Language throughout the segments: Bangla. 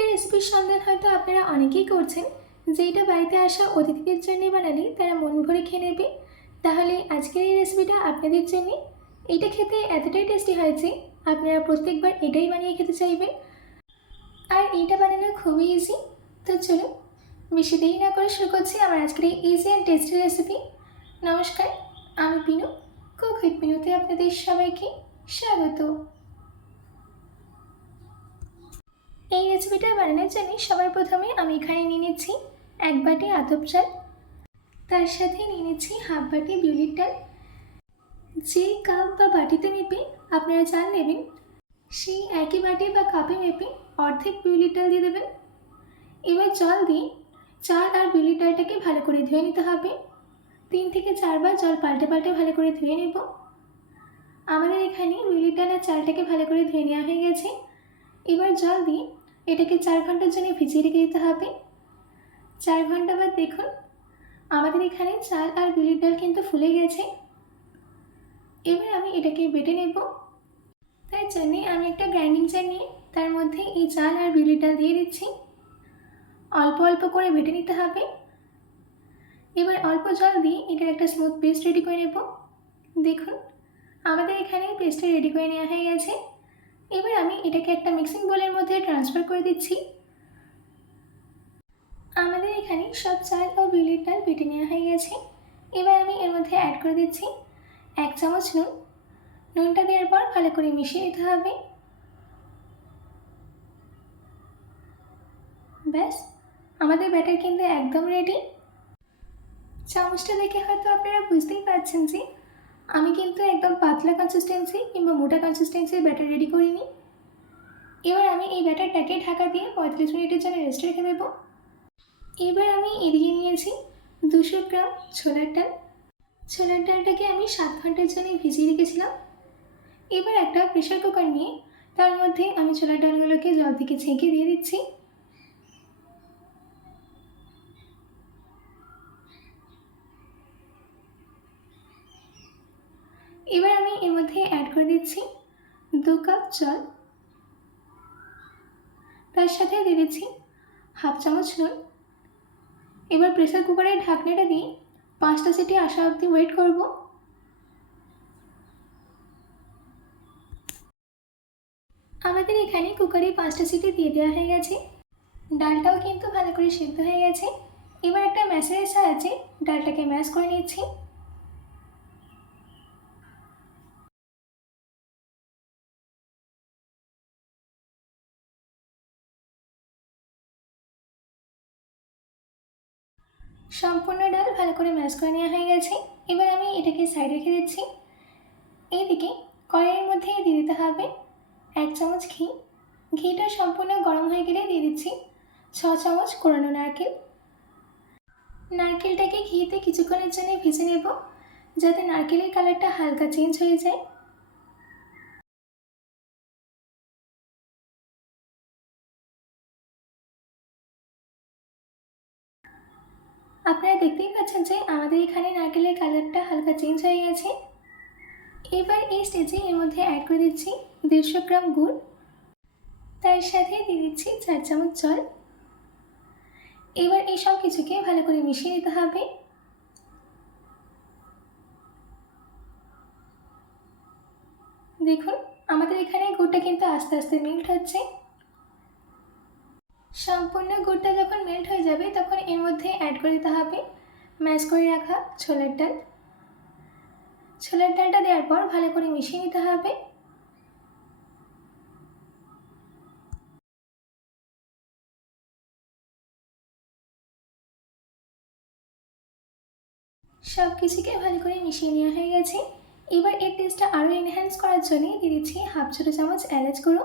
একটা রেসিপির সন্ধান হয়তো আপনারা অনেকেই করছেন, যেটা বাড়িতে আসা অতিথিদের জন্য বানালে তারা মন ভরে খেয়ে নেবে। তাহলে আজকের এই রেসিপিটা আপনাদের জন্য। এটা খেতে এতটাই টেস্টি হয় যে আপনারা প্রত্যেকবার এটাই বানিয়ে খেতে চাইবেন। আর এটা বানানো খুবই ইজি। তো চলুন বেশি দেরি না করে শুরু করছি আমার আজকের এই ইজি অ্যান্ড টেস্টি রেসিপি। নমস্কার, আমি পিনু, কুক উইথ পিনুতে আপনাদের সবাইকে স্বাগত। এই রেসিপিটা বানানোর জন্য সবার প্রথমে আমি এখানে নিয়ে নিচ্ছি 1 বাটি আতপ চাল, তার সাথে নিয়ে নিচ্ছি হাফ বাটি বিউলির ডাল। যে কাপ বা বাটিতে মেপে আপনারা চাল নেবেন, সেই একই বাটি বা কাপে মেপে অর্ধেক বিউলির ডাল দিয়ে দেবেন। এবার জল দিয়ে চাল আর বিউলির ডালটাকে ভালো করে ধুয়ে নিতে হবে। 3 থেকে 4 বার জল পাল্টে পাল্টে ভালো করে ধুয়ে নেব। আমাদের এখানে বিউলির ডাল আর চালটাকে ভালো করে ধুয়ে নেওয়া হয়ে গেছে। এবার জল দিয়ে এটাকে 4 ঘন্টার জন্য ভিজিয়ে রেখে দিতে হবে। 4 ঘন্টা বাদ দেখুন আমাদের এখানে চাল আর বিউলির ডাল কিন্তু ফুলে গেছে। এবার আমি এটাকে বেটে নেব। তার জন্যে আমি একটা গ্রাইন্ডিং জার নিয়ে তার মধ্যে এই চাল আর বিউলির ডাল দিয়ে দিচ্ছি। অল্প অল্প করে বেটে নিতে হবে। এবার অল্প জল দিয়ে এটার একটা স্মুথ পেস্ট রেডি করে নেব। দেখুন আমাদের এখানে পেস্টটা রেডি করে নেওয়া হয়ে গেছে। এবার আমি এটাকে একটা মিক্সিং বোলের মধ্যে ট্রান্সফার করে দিচ্ছি। আমাদের এখানে সব চাল ও বিউলির ডাল বেটে নেওয়া হয়ে গেছে। এবার আমি এর মধ্যে অ্যাড করে দিচ্ছি 1 চামচ নুন। নুনটা দেওয়ার পর ভালো করে মিশিয়ে দিতে হবে। ব্যাস, আমাদের ব্যাটার কিন্তু একদম রেডি। চামচটা দেখে হয়তো আপনারা বুঝতেই পারছেন যে আমি কিন্তু একদম পাতলা কনসিস্টেন্সি কিংবা মোটা কনসিস্টেন্সির ব্যাটার রেডি করিনি। এবার আমি এই ব্যাটারটাকে ঢাকা দিয়ে 35 মিনিটের জন্য রেস্ট রেখে দেবো। এবার আমি এদিকে নিয়েছি 200 গ্রাম ছোলার ডাল। ছোলার ডালটাকে আমি 7 ঘন্টার জন্য ভিজিয়ে রেখেছিলাম। এবার একটা প্রেশার কুকার নিয়ে তার মধ্যে আমি ছোলার ডালগুলোকে জল থেকে ছেঁকে দিয়ে দিচ্ছি। এবার আমি এর মধ্যে অ্যাড করে দিচ্ছি 2 কাপ জল, তার সাথে দিয়ে দিচ্ছি হাফ চামচ নুন। এবার প্রেসার কুকারের ঢাকনাটা দিয়ে 5টা সিটি আসা অবধি ওয়েট করব। আমাদের এখানে কুকারে 5টা সিটি দিয়ে দেওয়া হয়ে গেছে। ডালটাও কিন্তু ভালো করে সিদ্ধ হয়ে গেছে। এবার একটা ম্যাশারের সাহায্যে ডালটাকে ম্যাশ করে নিচ্ছি। সম্পূর্ণ ডাল ভালো করে ম্যাশ করে নেওয়া হয়ে গেছে। এবার আমি এটাকে সাইড রেখে দিচ্ছি। এইদিকে কড়াইয়ের মধ্যে দিয়ে দিতে হবে 1 চামচ ঘি। ঘিটা সম্পূর্ণ গরম হয়ে গেলে দিয়ে দিচ্ছি 6 চামচ কোরানো নারকেল। নারকেলটাকে ঘিতে কিছুক্ষণের জন্য ভেজে নেব, যাতে নারকেলের কালারটা হালকা চেঞ্জ হয়ে যায়। আপনারা দেখতেই পাচ্ছেন যে আমাদের এখানে নারকেলের কালারটা হালকা চেঞ্জ হয়ে গেছে। এবার এই স্টেজে এর মধ্যে অ্যাড করে দিচ্ছি 150 গ্রাম গুড়, তার সাথে দিয়ে দিচ্ছি 4 চামচ জল। এবার এই সব কিছুকে ভালো করে মিশিয়ে নিতে হবে। দেখুন আমাদের এখানে গুড়টা কিন্তু আস্তে আস্তে মেল্ট হচ্ছে। সম্পূর্ণ গুড়টা যখন মেল্ট হয়ে যাবে তখন এর মধ্যে অ্যাড করে দিতে হবে ম্যাশ করে রাখা ছোলার ডাল। ছোলার ডালটা দেওয়ার পর ভালো করে মিশিয়ে নিতে হবে। সব কিছুকে ভালো করে মিশিয়ে নেওয়া হয়ে গেছে। এবার এর টেস্টটা আরও এনহ্যান্স করার জন্য দিয়ে দিচ্ছি হাফ ছোটো চামচ এলাচ গুঁড়ো।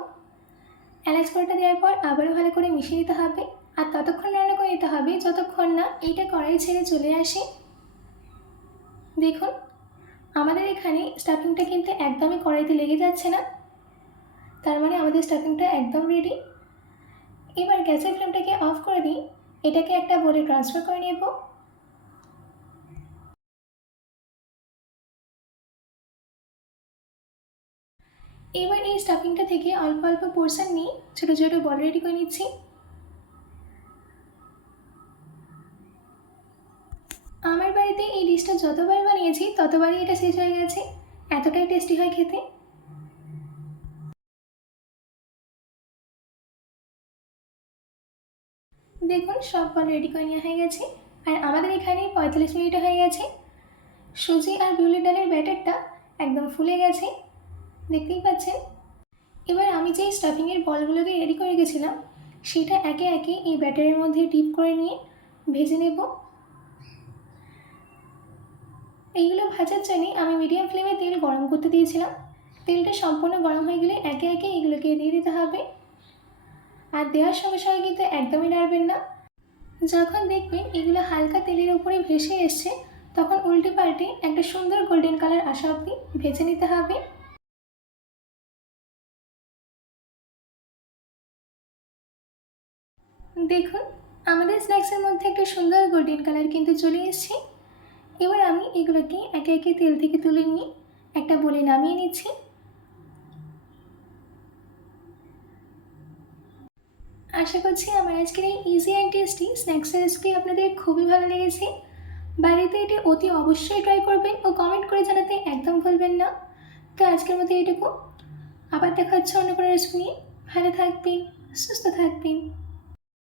এলাচ গুঁড়োটা দেওয়ার পর আবারও ভালো করে মিশিয়ে নিতে হবে। আর ততক্ষণ রান্না করে নিতে হবে যতক্ষণ না এইটা কড়াই ছেড়ে চলে আসে। দেখুন আমাদের এখানে স্টাফিংটা কিন্তু একদমই কড়াইতে লেগে যাচ্ছে না, তার মানে আমাদের স্টাফিংটা একদম রেডি। এবার গ্যাসের ফ্লেমটাকে অফ করে দিই, এটাকে একটা বোলে ট্রান্সফার করে নেব। এবার এই স্টাফিংটা থেকে অল্প অল্প পোর্শন নিয়ে ছোটো ছোটো বল রেডি করে নিচ্ছি। আমার বাড়িতে এই ডিশটা যতবার বানিয়েছি ততবারই এটা শেষ হয়ে গেছে, এতটাই টেস্টি হয় খেতে। দেখুন সব বল রেডি করে নেওয়া হয়ে গেছে, আর আমাদের এখানে 45 মিনিটও হয়ে গেছে। সুজি আর বিউলির ডালের ব্যাটারটা একদম ফুলে গেছে, দেখতেই পাচ্ছেন। এবার আমি যেই স্টাফিংয়ের বলগুলো দিয়ে রেডি করে গেছিলাম সেটা একে একে এই ব্যাটারের মধ্যে ডিপ করে নিয়ে ভেজে নেব। এইগুলো ভাজার জন্যে আমি মিডিয়াম ফ্লেমে তেল গরম করতে দিয়েছিলাম। তেলটা সম্পূর্ণ গরম হয়ে গেলে একে একে এগুলোকে দিয়ে দিতে হবে, আর দেওয়ার সঙ্গে সঙ্গে কিন্তু একদমই নাড়বেন না। যখন দেখবেন এগুলো হালকা তেলের উপরে ভেসে এসছে তখন উল্টে পাল্টে একটা সুন্দর গোল্ডেন কালার আসা অবধি ভেজে নিতে হবে। দেখুন আমাদের স্ন্যাক্সের মধ্যে একটা সুন্দর গোল্ডেন কালার কিন্তু চলে এসছে। এবার আমি এগুলোকে একে একে তেল থেকে তুলে নিয়ে একটা বলে নামিয়ে নিচ্ছি। আশা করছি আমার আজকের এই ইজি অ্যান্ড টেস্টি স্ন্যাক্সের রেসিপি আপনাদের খুবই ভালো লেগেছে। বাড়িতে এটি অতি অবশ্যই ট্রাই করবেন ও কমেন্ট করে জানাতে একদম ভুলবেন না। তো আজকের মতো এইটুকু, আবার দেখা হচ্ছে অন্য কোনো রেসিপি নিয়ে। ভালো থাকবেন, সুস্থ থাকবেন।